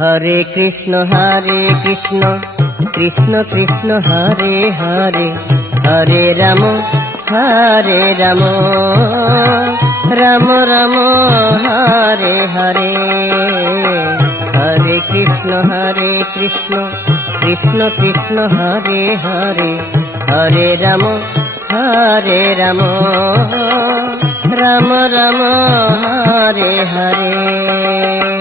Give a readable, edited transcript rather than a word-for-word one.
Hare Krishna Krishna Krishna Hare Hare, Hare Ram Ram Ram Hare Hare. Hare Krishna Krishna Krishna Hare Hare, Hare Ram Ram Ram Hare Hare.